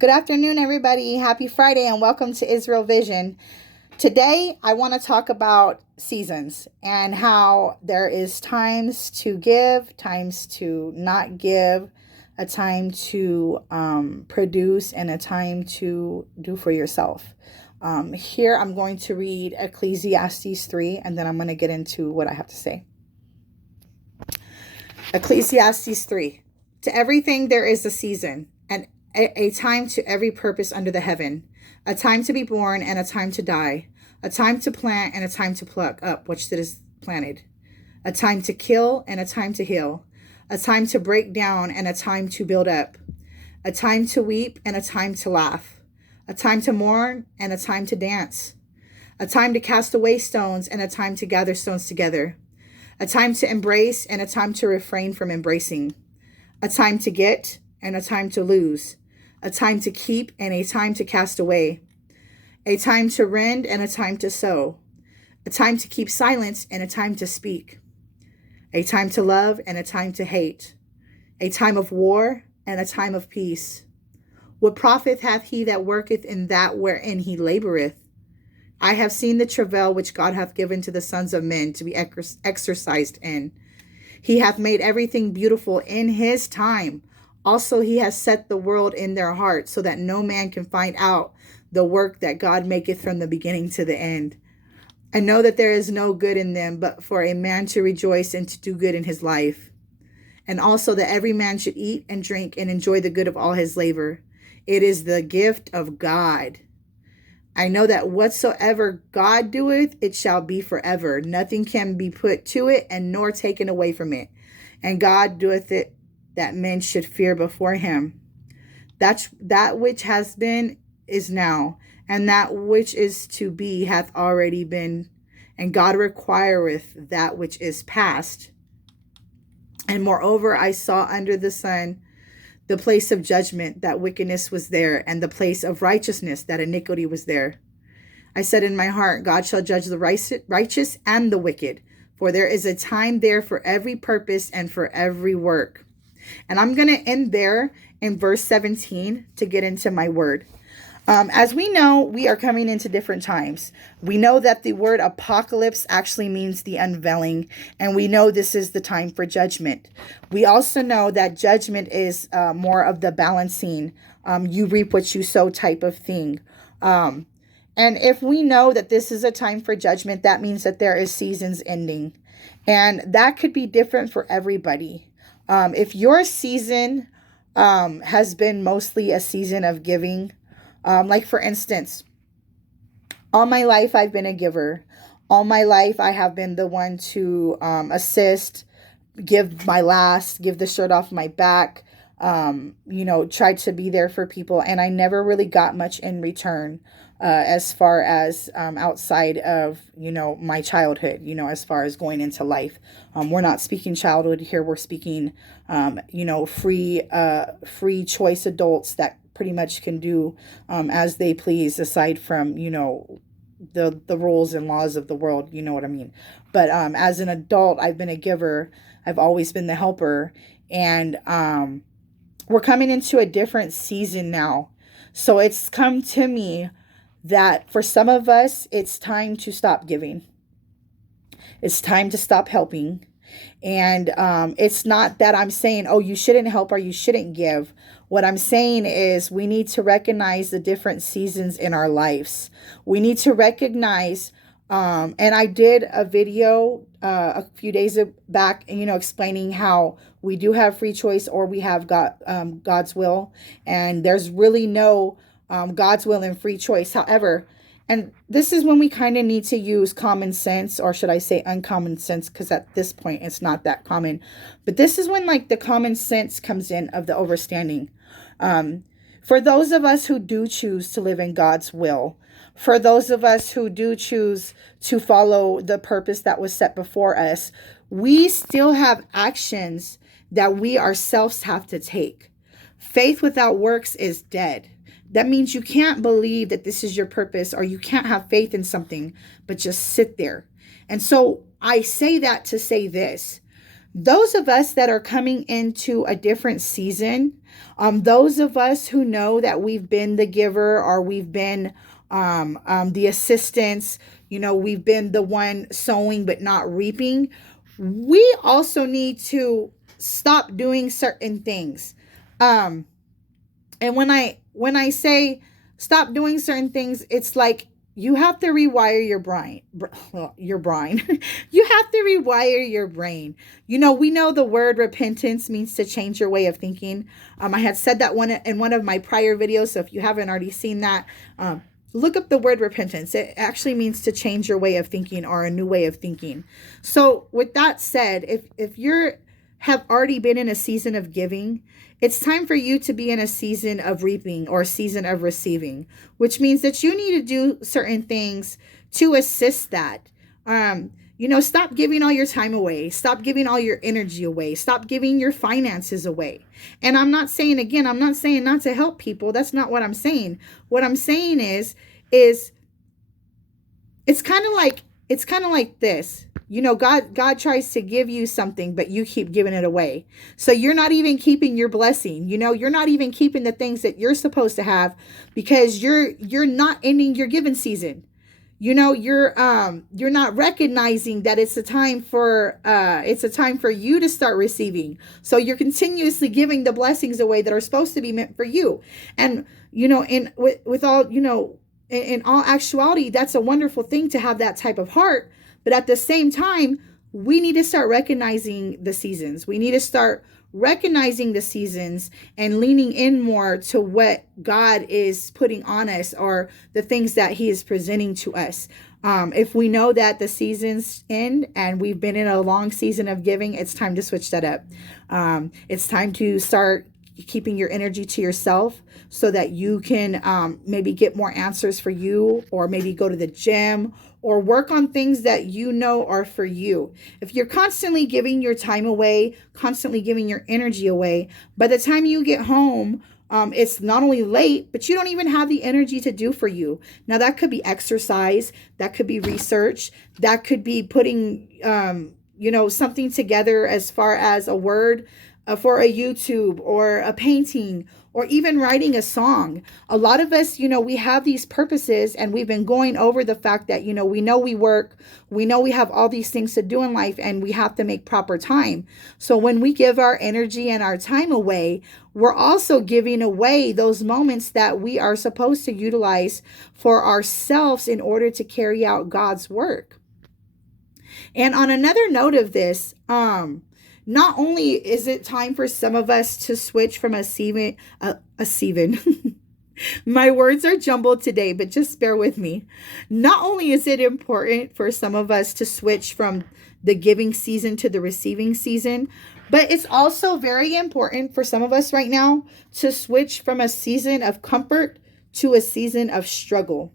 Good afternoon, everybody. Happy Friday and welcome to Israel Vision. Today, I want to talk about seasons and how there is times to give, times to not give, a time to produce, and a time to do for yourself. Here, I'm going to read Ecclesiastes 3, and then I'm going to get into what I have to say. Ecclesiastes 3. To everything there is a season, and a time to every purpose under the heaven, a time to be born and a time to die, a time to plant and a time to pluck up which that is planted, a time to kill and a time to heal, a time to break down and a time to build up, a time to weep and a time to laugh, a time to mourn and a time to dance, a time to cast away stones and a time to gather stones together, a time to embrace and a time to refrain from embracing, a time to get and a time to lose, a time to keep and a time to cast away, a time to rend and a time to sow, a time to keep silence and a time to speak, a time to love and a time to hate, a time of war and a time of peace. What profit hath he that worketh in that wherein he laboureth? I have seen the travail which God hath given to the sons of men to be exercised in. He hath made everything beautiful in his time. Also, he has set the world in their heart, so that no man can find out the work that God maketh from the beginning to the end. I know that there is no good in them, but for a man to rejoice and to do good in his life. And also that every man should eat and drink and enjoy the good of all his labor. It is the gift of God. I know that whatsoever God doeth, it shall be forever. Nothing can be put to it, and nor taken away from it. And God doeth it that men should fear before him. That which has been is now, and that which is to be hath already been, and God requireth that which is past. And moreover, I saw under the sun the place of judgment, that wickedness was there, and the place of righteousness, that iniquity was there. I said in my heart, God shall judge the righteous and the wicked, for there is a time there for every purpose and for every work. And I'm going to end there in verse 17 to get into my word. As we know, we are coming into different times. We know that the word apocalypse actually means the unveiling, and we know this is the time for judgment. We also know that judgment is more of the balancing, you reap what you sow type of thing. And if we know that this is a time for judgment, that means that there is seasons ending. And that could be different for everybody. If your season has been mostly a season of giving, like for instance, all my life I've been a giver. All my life I have been the one to assist, give my last, give the shirt off my back, try to be there for people. And I never really got much in return as far as outside of, my childhood, as far as going into life. We're not speaking childhood here. We're speaking, free choice adults that pretty much can do as they please, aside from, the rules and laws of the world. You know what I mean? But as an adult, I've been a giver. I've always been the helper. And we're coming into a different season now. So it's come to me that for some of us, it's time to stop giving. It's time to stop helping. And it's not that I'm saying, oh, you shouldn't help or you shouldn't give. What I'm saying is we need to recognize the different seasons in our lives. We need to recognize, and I did a video a few days back, explaining how we do have free choice or we have God's will. And there's really no God's will and free choice. However, and this is when we kind of need to use common sense, or should I say uncommon sense, because at this point it's not that common. But this is when the common sense comes in of the overstanding. For those of us who do choose to live in God's will, for those of us who do choose to follow the purpose that was set before us, we still have actions that we ourselves have to take. Faith without works is dead. That means you can't believe that this is your purpose, or you can't have faith in something, but just sit there. And so I say that to say this. Those of us that are coming into a different season, those of us who know that we've been the giver or we've been the assistants, we've been the one sowing but not reaping, we also need to stop doing certain things. Um, and when I say stop doing certain things, it's like you have to rewire your brain. Your brain. You have to rewire your brain. We know the word repentance means to change your way of thinking. I had said that one in one of my prior videos. So if you haven't already seen that, look up the word repentance. It actually means to change your way of thinking or a new way of thinking. So with that said, if you're have already been in a season of giving, it's time for you to be in a season of reaping or a season of receiving, which means that you need to do certain things to assist that. Stop giving all your time away. Stop giving all your energy away. Stop giving your finances away. And I'm not saying not to help people. That's not what I'm saying. What I'm saying is it's kind of like this. God tries to give you something, but you keep giving it away. So you're not even keeping your blessing. You're not even keeping the things that you're supposed to have because you're not ending your giving season. You're not recognizing that it's a time for you to start receiving. So you're continuously giving the blessings away that are supposed to be meant for you. And with all, in all actuality, that's a wonderful thing to have that type of heart. But at the same time, we need to start recognizing the seasons. We need to start recognizing the seasons and leaning in more to what God is putting on us or the things that he is presenting to us. If we know that the seasons end and we've been in a long season of giving, it's time to switch that up. It's time to start keeping your energy to yourself so that you can maybe get more answers for you, or maybe go to the gym or work on things that are for you. If you're constantly giving your time away, constantly giving your energy away, by the time you get home, it's not only late, but you don't even have the energy to do for you. Now that could be exercise, that could be research, that could be putting, something together as far as a word for a YouTube or a painting or even writing a song. A lot of us, we have these purposes, and we've been going over the fact that, we know we work, we know we have all these things to do in life, and we have to make proper time. So when we give our energy and our time away, we're also giving away those moments that we are supposed to utilize for ourselves in order to carry out God's work. And on another note of this, not only is it time for some of us to switch from a seven, my words are jumbled today, but just bear with me. Not only is it important for some of us to switch from the giving season to the receiving season, but it's also very important for some of us right now to switch from a season of comfort to a season of struggle.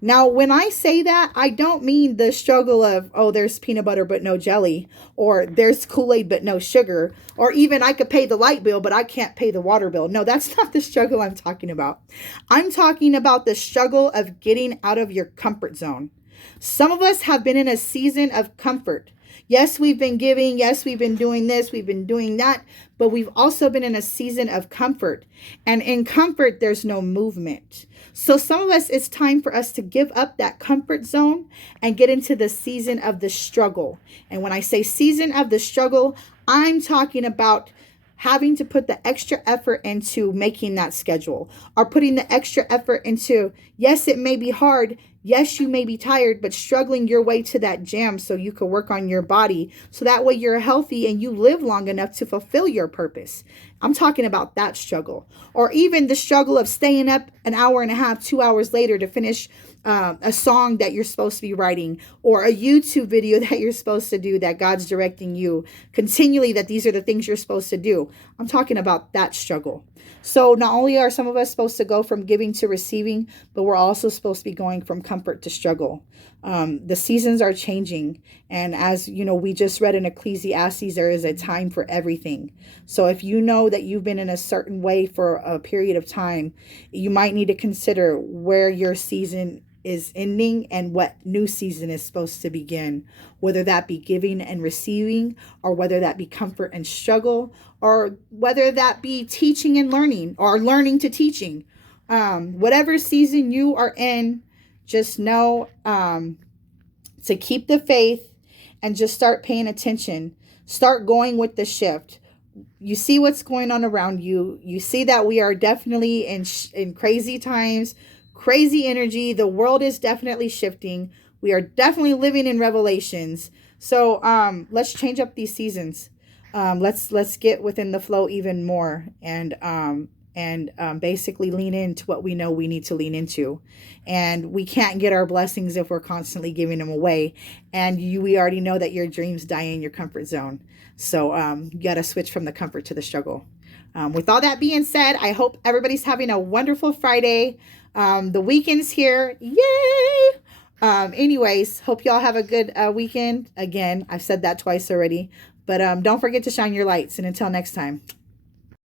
Now, when I say that, I don't mean the struggle of, oh, there's peanut butter but no jelly, or there's Kool-Aid but no sugar, or even I could pay the light bill but I can't pay the water bill. No, that's not the struggle I'm talking about. I'm talking about the struggle of getting out of your comfort zone. Some of us have been in a season of comfort. Yes, we've been giving. Yes, we've been doing this. We've been doing that. But we've also been in a season of comfort. And in comfort, there's no movement. So some of us, it's time for us to give up that comfort zone and get into the season of the struggle. And when I say season of the struggle, I'm talking about having to put the extra effort into making that schedule, or putting the extra effort into, yes, it may be hard. Yes, you may be tired, but struggling your way to that gym so you can work on your body. So that way you're healthy and you live long enough to fulfill your purpose. I'm talking about that struggle. Or even the struggle of staying up an hour and a half, 2 hours later to finish a song that you're supposed to be writing, or a YouTube video that you're supposed to do, that God's directing you continually, that these are the things you're supposed to do. I'm talking about that struggle. So not only are some of us supposed to go from giving to receiving, but we're also supposed to be going from comfort to struggle. The seasons are changing. And as you know, we just read in Ecclesiastes, there is a time for everything. So if you know that you've been in a certain way for a period of time, you might need to consider where your season is ending and what new season is supposed to begin, whether that be giving and receiving, or whether that be comfort and struggle, or whether that be teaching and learning, or learning to teaching. Whatever season you are in, just know to keep the faith and just start paying attention. Start going with the shift. You see what's going on around you. You see that we are definitely in crazy times, crazy energy. The world is definitely shifting. We are definitely living in revelations. So let's change up these seasons. Let's get within the flow even more, and basically lean into what we know we need to lean into. And we can't get our blessings if we're constantly giving them away. And we already know that your dreams die in your comfort zone. So you got to switch from the comfort to the struggle. With all that being said, I hope everybody's having a wonderful Friday. The weekend's here. Yay! Anyways, hope y'all have a good weekend. Again, I've said that twice already. But don't forget to shine your lights. And until next time.